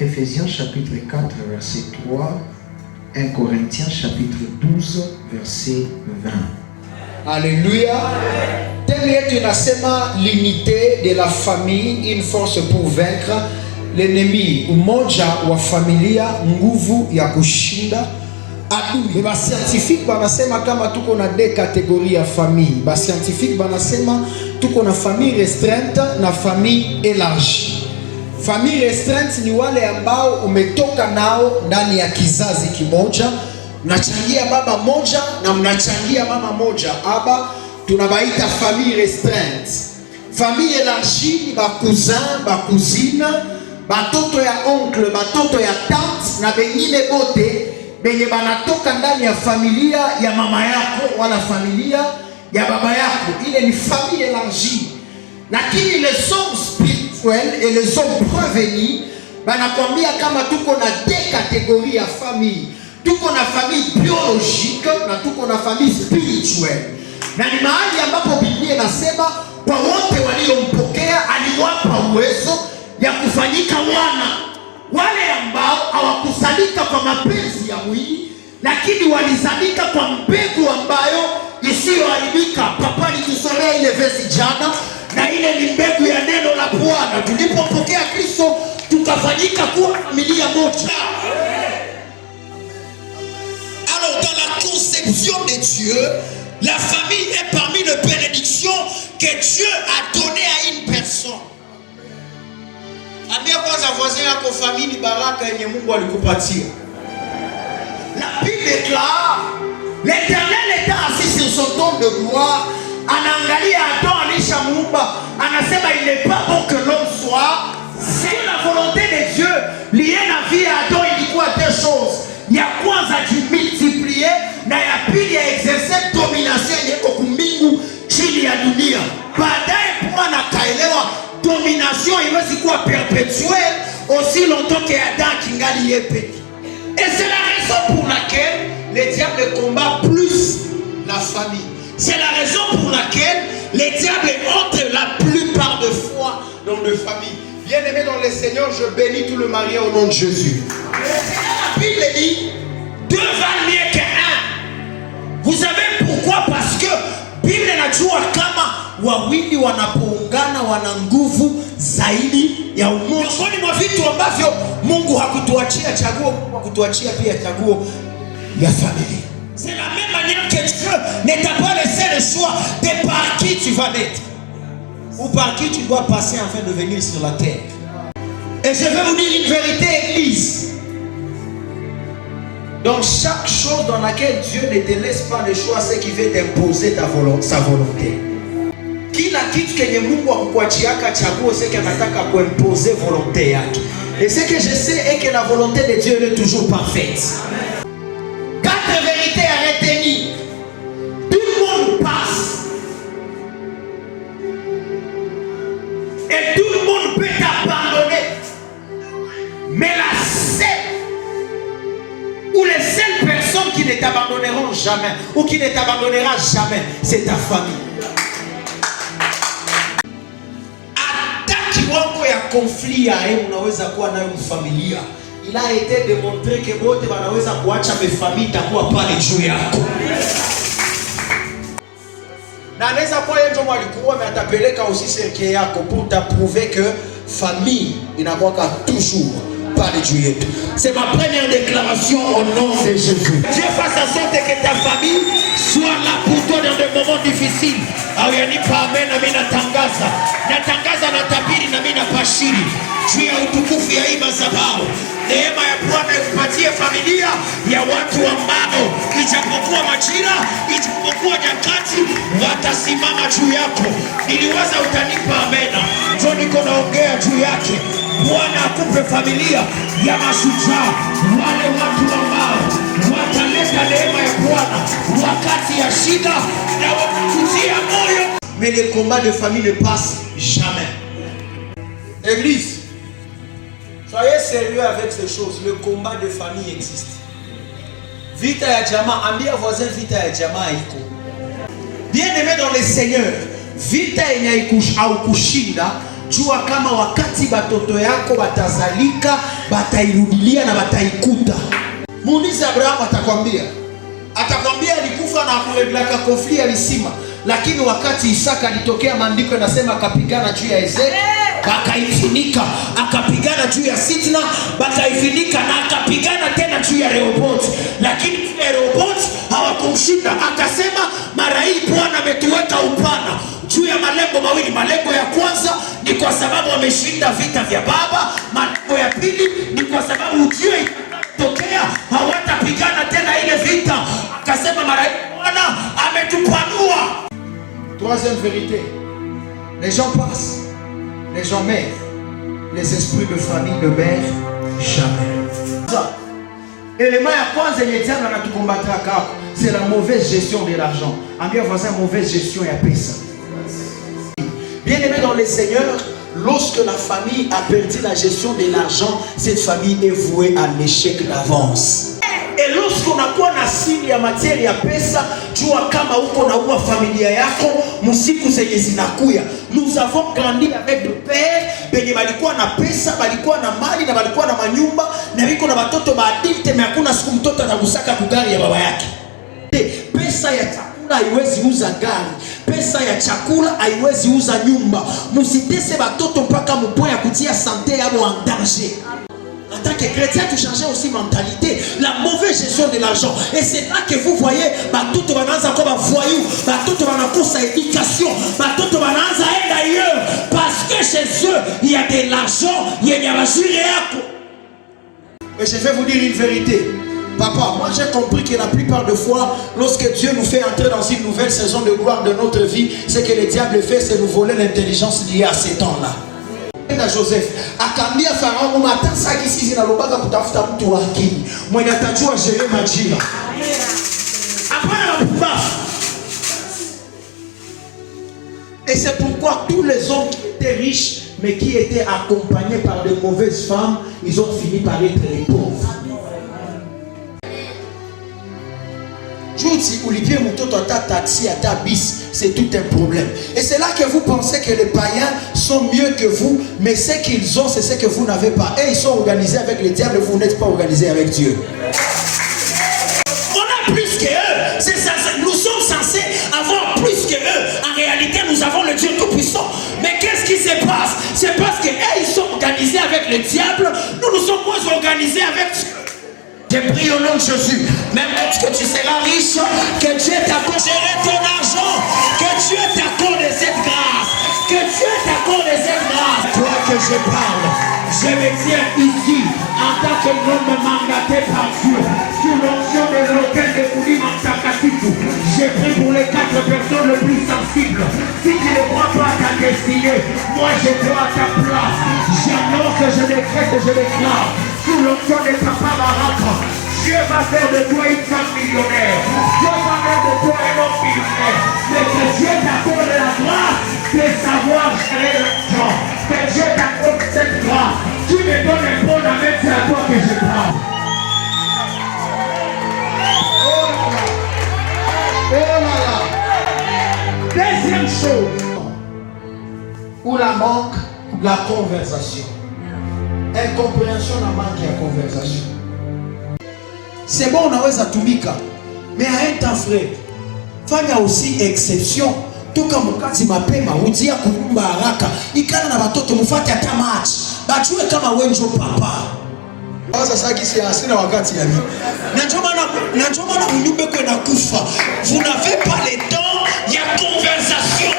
Ephésiens chapitre 4 verset 3, 1 Corinthiens chapitre 12 verset 20. Alléluia. Thème yetu inasema l'unité de la famille, une force pour vaincre l'ennemi. Umoja wa familia, nguvu ya kushinda adui. Ba scientifique banasema kama tuko na deux catégories ya famille. Ba scientifique banasema tuko na famille restreinte na famille élargie. Famille restreinte ni wale ambao umetoka nao ndani ya kizazi kimoja, mnachangia baba moja na mnachangia mama moja. Aba tunabaita famille restreinte. Famille élargie ni ba cousin, ba cousine, batoto ya oncle, batoto ya tante na bengine bote benye banatoka ndani ya familia ya mama yako wala familia ya baba yako. Ile ni famille élargie. Lakini les hommes spirituels et les hommes prévenus banakwambia kama tuko na deux catégories ya famille. Tuko na famille biologique na tuko na famille spirituelle. Na ni mahali ambapo Biblia inasema kwa wote waliompokea aliwapa uwezo ya kufanyika wana. Wale ambao hawakusalika kwa mapenzi ya mwili, lakini walizalika kwa mbegu ambayo isiyoharibika. Papa alitusomea ile verse jana, na ile ni mbegu ya neno la Bwana. Tulipopokea Kristo tukafanyika kuwa familia moja. Alors dans la conception de Dieu, la famille est parmi les bénédictions que Dieu a données à une personne. Ambia kwanza voisin yako famille ni baraka yenye Mungu alikupatia. La Bible déclare, l'Éternel était assis sur son trône de gloire, anaangalia Adam alishamuumba, anasema il n'est pas bon que l'homme soit. C'est la volonté de Dieu liée na vie ya Adam ilikuwa deux choses. Ya kwanza jimultiplier na ya pili ya exercer domination yeko kumbingu chini ya dunia. Baadaye Bwana akaelewa domination iwezi kuwa perpétuelle aussi longtemps que Adam kingali yepe. Et c'est la raison pour laquelle le diable combat plus la famille. C'est la raison pour laquelle les diables entrent la plupart de fois dans les familles. Bien-aimés dans le Seigneur, je bénis tout le marié au nom de Jésus. La Bible dit, deux valent mieux qu'un. Vous savez pourquoi? Parce que Bible inajua kama wawili wanapoungana wana nguvu zaidi ya umoja. Miongoni mwa vitu ambavyo Mungu hakutuachia chaguo, hakutuachia pia chaguo ya familia. C'est la même manière que Dieu ne t'a pas laissé le choix de par qui tu vas naître ou par qui tu dois passer afin de venir sur la terre. Et je vais vous dire une vérité, Église. Dans chaque chose dans laquelle Dieu ne te laisse pas le choix, c'est qu'il veut t'imposer sa volonté. Kila kitu kenye Mungu akukuachiaka chaguo, c'est qu'il anataka kuimposer volonté yake. Et ce que je sais est que la volonté de Dieu est toujours parfaite. Quatre vérités à retenir. Tout le monde passe. Et tout le monde peut t'abandonner. Mais la seule ou les seules personnes qui ne t'abandonneront jamais ou qui ne t'abandonnera jamais, c'est ta famille. Hata kiwango ya conflit ya unaweza kuwa nayo mfamilia, il a été démontré que bote wanaweza kuacha mefamili itakuwa pale juu yako. Na anaweza kuwa yeye ndio alikuwa ametapeleka aussi serke yako pour t'approuver que famille inakuwa toujours pale juu yetu. C'est ma première déclaration au nom de Jésus. Dieu fasse en sorte que ta famille soit là pour toi dans des moments difficiles. Ayanipa amen na mimi natangaza. Natangaza na tabiri na mimi napashiri. Juu ya utukufu ya hii madhabahu. Neema ya Bwana ikupatie familia ya watu ambao ijapokuwa majira, ijapokuwa nyakati watasimama juu yako. Niliwaza utanipa amena. Ndio niko naongea juu yake. Bwana akupe familia ya mashujaa, wale watu ambao wataleta neema ya Bwana wakati ya shida na watakutia moyo. Mais le combat de famille ne passe jamais. Église, soyez sérieux avec ces choses. Le combat de famille existe. Vita ya jamaa, ambia voisin vita ya jamaa iko. Bien aimé dans le Seigneur, vita yenye au kushinda jua kama wakati batoto yako batazalika batairudilia na bataikuta. Muulize Abraham, atakwambia alikufa na kureglaka konfli alisima, lakini wakati Isaka alitokea, maandiko yanasema akapigana juu ya Ezeki bakaifinika, akapigana juu ya Sitna bakaifinika, na akapigana tena juu ya Rehoboth, lakini Rehoboth hawakumshinda. Akasema mara hii Bwana ametuweka upana juu ya malengo mawili. Malengo ya kwanza ni kwa sababu wameshinda vita vya baba, malengo ya pili ni kwa sababu ujio itatokea hawatapigana tena ile vita. Akasema mara hii Bwana ametupanua. Troisième vérité, les gens passent, les gens meurent, les esprits de famille ne meurent jamais. Élément ya kwanza yenye diable anatukombataka kako, c'est la mauvaise gestion de l'argent. Ambia voisin, mauvaise gestion ya pesa. Bien-aimé dans le Seigneur, lorsque la famille a perdu la gestion de l'argent, cette famille est vouée à l'échec d'avance. Et lorsqu'on a quoi na siri ya matière ya pesa, jua kama uko na uwa familia yako musiku zenye zinakuya. Nous avons grandi avec des pères benye balikuwa na pesa, balikuwa na mali na balikuwa na manyumba na biko na watoto baadikte, me hakuna siku mtoto atagusaka kugari ya baba yake. Pesa ya chakula haiwezi uza gari, pesa ya chakula haiwezi uza nyumba. Musitese batoto mpaka mupoya kutia santé yabo en danger. En tant que chrétien, tu changes aussi mentalité, la mauvaise gestion de l'argent. Et c'est là que vous voyez, tout bananza comme un voyou, tout bananza éducation, tout bananza est d'ailleurs, parce que chez eux, il y a de l'argent, il y a la juréaco. Et je vais vous dire une vérité. Papa, moi j'ai compris que la plupart des fois, lorsque Dieu nous fait entrer dans une nouvelle saison de gloire de notre vie, ce que le diable fait, c'est nous voler l'intelligence liée à ces temps-là. Joseph akambia Farao, matasa kisizi na lobaka kutafuta mtu wa akili mwenye atajua gérer majira. Hapana mapumbavu. Et c'est pourquoi tous les hommes qui étaient riches mais qui étaient accompagnés par de mauvaises femmes, ils ont fini par être les pauvres. Si ulipie mtoto ata taxi ata bis, c'est tout un problème. Et c'est là que vous pensez que les païens sont mieux que vous, mais ce qu'ils ont, c'est ce que vous n'avez pas. Et ils sont organisés avec le diable, vous n'êtes pas organisés avec Dieu. On a plus que eux. C'est ça, nous sommes censés avoir plus que eux. En réalité, nous avons le Dieu tout-puissant. Mais qu'est-ce qui se passe? C'est parce que eux, ils sont organisés avec le diable. Nous sommes moins organisés avec Dieu. Je prie au nom de Jésus, même lorsque tu seras riche, que Dieu t'accorde gérer ton argent, que Dieu t'accorde cette grâce, que Dieu t'accorde cette grâce. Toi que je parle, je me tiens ici en tant que homme mandaté par Dieu, sous l'onction de l'autel de Moulin Takatifu. Je prie pour les 4 personnes les plus sensibles. Si tu ne crois pas à ta destinée, moi je crois à ta place. J'annonce que je décrète et je déclare. Sous l'onction de Papa Baraka, Dieu va faire de toi une femme millionnaire. Dieu va faire de toi un homme millionnaire. Mais que Dieu t'accorde la grâce de savoir gérer l'argent. Que Dieu t'accorde cette grâce. Tu me donnes un bon amen, c'est à toi que je parle. Oh là là. Deuxième chose, où la manque, la conversation. Incompréhension na manque ya conversation. C'est bon, unaweza tumika, mais à un temps frère, fanya aussi exception. Toka mkazi mapema, ujia kunyumba haraka, ikana na watoto mufate hata match. Bajue kama wenjo papa. Sasa kisi hasina wakati ya mimi. Na njoo maana unyumbe kwenda kufa. Vous n'avez pas le temps ya conversation.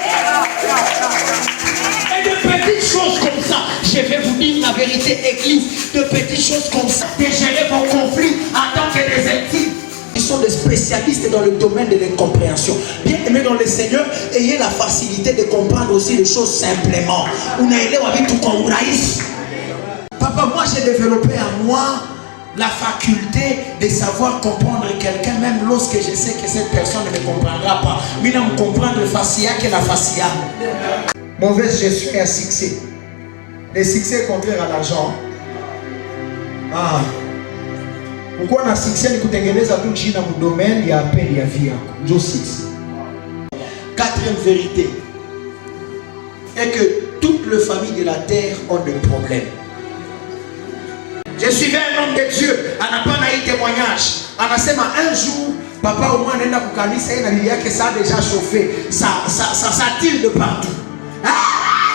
Et de petites choses comme ça, je vais vous dire la vérité, église, de petites choses comme ça, de gérer vos conflits en tant que des intimes. Ils sont des spécialistes dans le domaine de l'incompréhension. Bien aimé dans le Seigneur, ayez la facilité de comprendre aussi les choses simplement. Papa, moi j'ai développé en moi la faculté de savoir comprendre quelqu'un, même lorsque je sais que cette personne ne me comprendra pas. Mais non, me comprendre facia que la facia. Mauvaise gestion et succès. Le succès contraire à l'argent. Ah. Pourquoi na succès ni kutengeneza tu jina mu domaine ya appel ya vie yako. Ndio succès. Quatrième vérité est que toute les familles de la terre ont des problèmes. Je suivais un homme de Dieu, on n'a pas eu témoignage. On a dit un jour, papa au moins n'a pas que ça a déjà chauffé, ça tire de partout. Ah,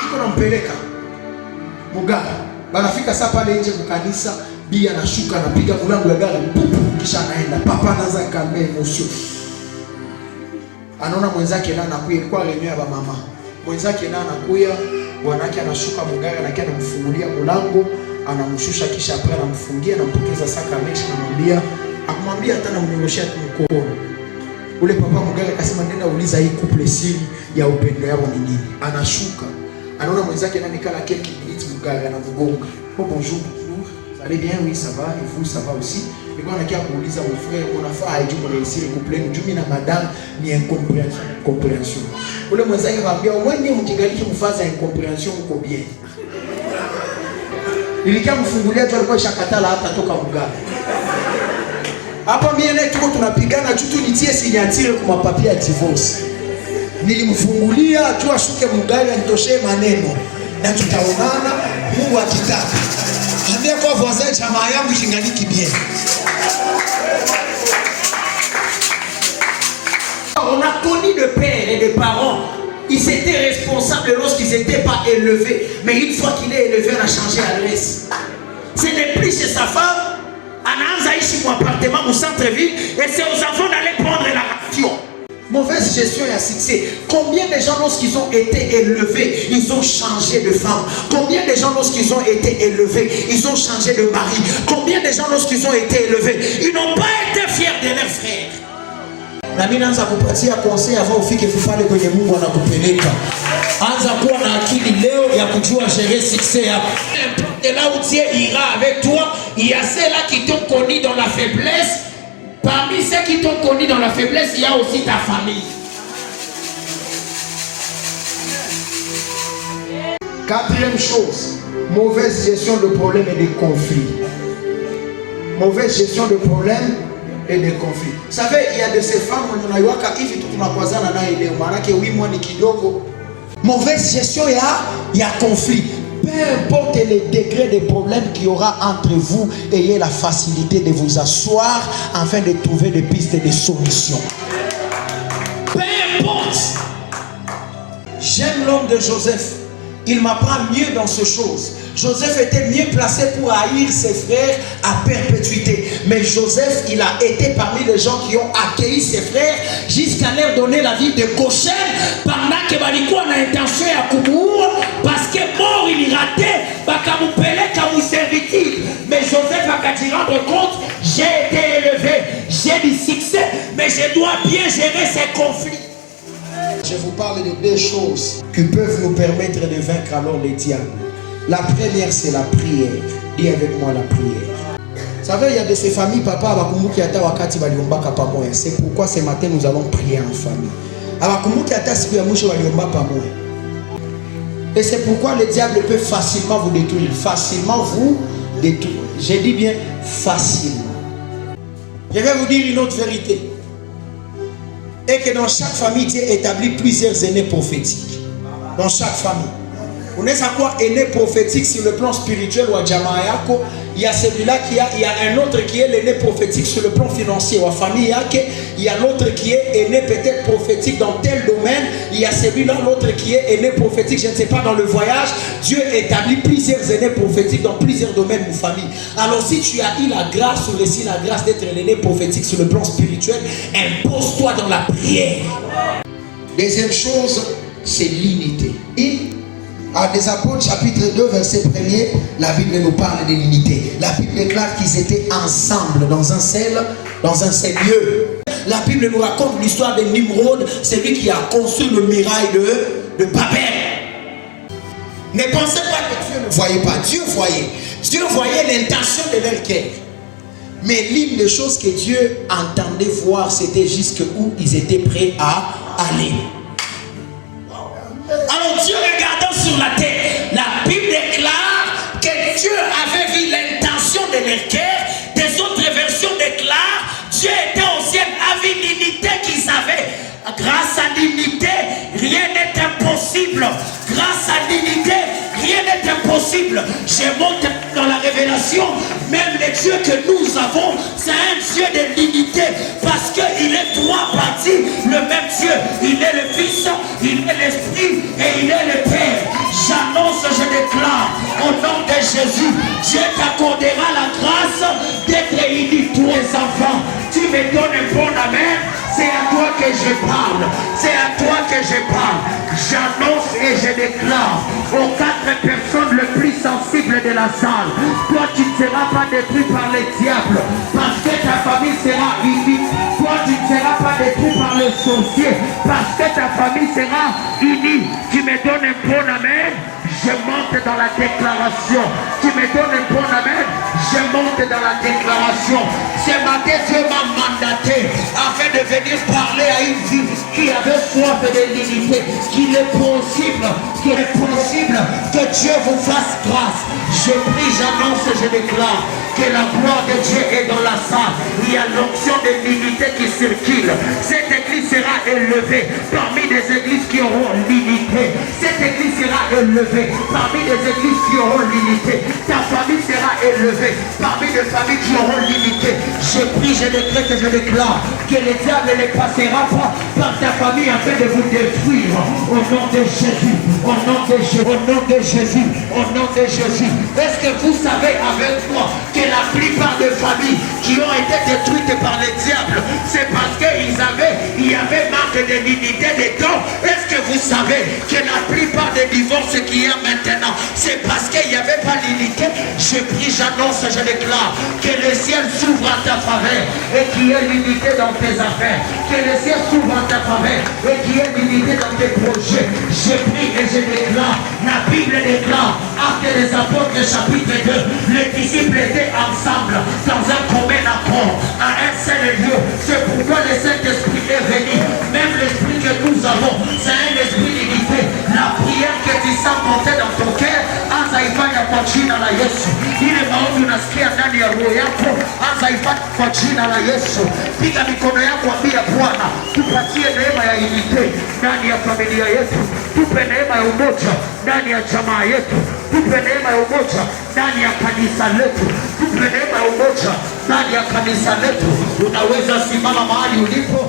il faut peleka. Muga, banafika ça pale nje kukanisa, bia na shuka na piga mulango ya gari, kisha anaenda. Papa anaanza kalme emotion. Anaona mwenzake na anakuya, ilikuwa reunion ya mama. Mwenzake na anakuya, bwanake anashuka mugari anakia anamfungulia mulango, anamshusha kisha apra anamfungia na mpokeza saka mechi na mwambia, akamwambia hata na mnyorosha mkono. Ule papa mugari akasema nenda uliza hii couple siri ya upendo yao ni nini. Anashuka. Anaona mwenzake nani kala quelques minutes mugari anamgonga. Oh bonjour, vous allez bien? Oui, ça va. Et vous, ça va aussi? Et quand on a qu'à kuuliza mon frère, on a fait aïe pour réussir le couple, nous na madame ni incompréhension. Ule mwenzake akamwambia wewe ndiye mjingaliki mfaza incompréhension uko bien. Ilikia mfungulia tu alikuwa shakatala hata toka mugari. Hapa mimi na tuko tunapigana tu nitie signature kwa mapapia ya divorce. Nilimfungulia tu ashuke mugari anitoshe maneno. Na tutaonana Mungu akitaka. Ambia kwa voisin jamaa yangu shingaliki bien. On a connu de pères et de parents. Ils étaient responsables lorsqu'ils n'étaient pas élevés. Mais une fois qu'il est élevé, on a changé l'adresse. Ce n'est plus chez sa femme. Anaanza ici mon appartement au centre-ville. Et c'est aux enfants d'aller prendre la ration. Mauvaise gestion et à succès. Combien de gens lorsqu'ils ont été élevés, ils ont changé de femme? Combien de gens lorsqu'ils ont été élevés, ils ont changé de mari? Combien de gens lorsqu'ils ont été élevés, ils n'ont pas été fiers de leurs frères? Na mimi naanza kupatia conseil avant ufike fufale kwenye Mungu anakupeleka. Anza kuwa na akili leo ya kujua gérer succès yako. Et là où Dieu ira avec toi, il y a ceux-là qui t'ont connu dans la faiblesse. Parmi ceux qui t'ont connu dans la faiblesse, il y a aussi ta famille. Quatrième chose, mauvaise gestion de problèmes et de conflits. Mauvaise gestion de problèmes et de conflits. Vous savez, il y a de ces femmes, on a eu hivi tu tunakwazana naye leo, maana yake 8 mois ni kidogo. Mauvaise gestion, il y a conflit. Peu importe les degrés de problèmes qu'il y aura entre vous, ayez la facilité de vous asseoir afin de trouver des pistes de solutions. Peu importe. J'aime l'homme de Joseph. Il m'apprend mieux dans ces choses. Joseph était mieux placé pour haïr ses frères à perpétuité. Mais Joseph, il a été parmi les gens qui ont accueilli ses frères jusqu'à leur donner la vie de Goshen pendant que balikuwa na intention ya kumuua parce que mort il ratait bakamupeleka mu servitude. Mais Joseph a qu'à s'y rendre compte, j'ai été élevé, j'ai du succès, mais je dois bien gérer ces conflits. Je vous parle de deux choses qui peuvent nous permettre de vaincre alors les diables. La première, c'est la prière. Dis avec moi la prière. Vous savez, il y a de ces familles, papa, c'est pourquoi ce matin nous allons prier en famille. Et c'est pourquoi le diable peut facilement vous détruire. Facilement vous détruire. Je dis bien facilement. Je vais vous dire une autre vérité. Et que dans chaque famille, Dieu établit plusieurs aînés prophétiques. Dans chaque famille. Vous savez quoi, aîné prophétique sur le plan spirituel ou à Jamaïako, il y a celui-là il y a un autre qui est l'aîné prophétique sur le plan financier ou à famille, il y a l'autre qui est aîné peut-être prophétique dans tel domaine, il y a celui-là, l'autre qui est aîné prophétique, je ne sais pas, dans le voyage. Dieu établit plusieurs aînés prophétiques dans plusieurs domaines de famille. Alors si tu as eu la grâce ou reçu la grâce d'être l'aîné prophétique sur le plan spirituel, impose-toi dans la prière. Deuxième chose, c'est l'unité. À des Apôtres chapitre 2 verset 1er, la Bible nous parle de l'unité. La Bible déclare qu'ils étaient ensemble dans un seul lieu. La Bible nous raconte l'histoire de Nimrod, celui qui a construit le muraille de Babel. Ne pensez pas que Dieu ne voyait pas. Dieu voyait. Dieu voyait l'intention de leur cœur. Mais l'une des choses que Dieu entendait voir, c'était jusqu'où ils étaient prêts à aller. Alors Dieu regardant sur la terre, la Bible déclare que Dieu avait vu l'intention de leur cœur. Des autres versions déclarent Dieu était au ciel avec l'unité qu'ils avaient. Grâce à l'unité, rien n'est impossible. Grâce à l'unité, Bible, je monte dans la révélation, même le Dieu que nous avons, c'est un Dieu de l'unité, parce qu'il est trois parties, le même Dieu. Il est le Fils, il est l'Esprit et il est le Père. J'annonce, je déclare, au nom de Jésus, Dieu t'accordera la grâce d'être unis, tous les enfants. Tu me donnes un bon amen. C'est à toi que je parle. C'est à toi que je parle. J'annonce et je déclare aux 4 personnes les plus sensibles de la salle. Toi, tu ne seras pas détruit par les diables. Parce que ta famille sera unie. Toi, tu ne seras pas détruit par les sorciers. Parce que ta famille sera unie. Tu me donnes un bon amen. Je monte dans la déclaration. Tu me donnes un bon amen. Je monte dans la déclaration. Ce matin, Dieu m'a mandaté afin de venir parler à une vie qui avait soif de l'unité. Qu'il est possible que Dieu vous fasse grâce. Je prie, j'annonce et je déclare que la gloire de Dieu est dans la salle. Il y a l'onction de l'unité qui circule. Cette église sera élevée parmi des églises qui auront l'unité. Cette église sera élevée parmi des églises qui auront l'unité. Ta famille sera élevée parmi des familles qui auront l'unité. Je prie, je décrète et je déclare que le diable ne passera pas par ta famille afin de vous détruire. Au nom de Jésus, au nom de Jésus, au nom de Jésus, au nom de Jésus. Est-ce que vous savez avec moi que la plupart des familles qui ont été détruites par le diable, c'est parce qu'il y avait manque de l'unité des temps? Est-ce que vous savez que la plupart des divorces qu'il y a maintenant, c'est parce qu'il n'y avait pas l'unité? Je prie, j'annonce, je déclare que le ciel s'ouvre à ta faveur et qu'il y ait l'unité dans tes affaires. Que le ciel s'ouvre à ta faveur et qu'il y ait l'unité dans tes projets. Je prie et je déclare, la Bible déclare, Actes des Apôtres chapitre 2, les disciples étaient ensemble dans un commun accord, à un seul lieu. C'est pourquoi le Saint-Esprit est venu. Même l'esprit que nous avons, c'est un esprit d'unité. La prière que tu sens monter dans ton cœur, azaifanya kwa jina la Yesu. Ile maombi unasikia ndani ya roho yako, azaifanya kwa jina la Yesu. Piga mikono yako, ambia Bwana, tupatie neema ya unite ndani ya familia yetu. Tupe neema ya umoja ndani ya jamaa yetu. Tupe neema ya umoja ndani ya kanisa letu. Tupe neema ya umoja ndani ya kanisa letu. Unaweza simama mahali ulipo.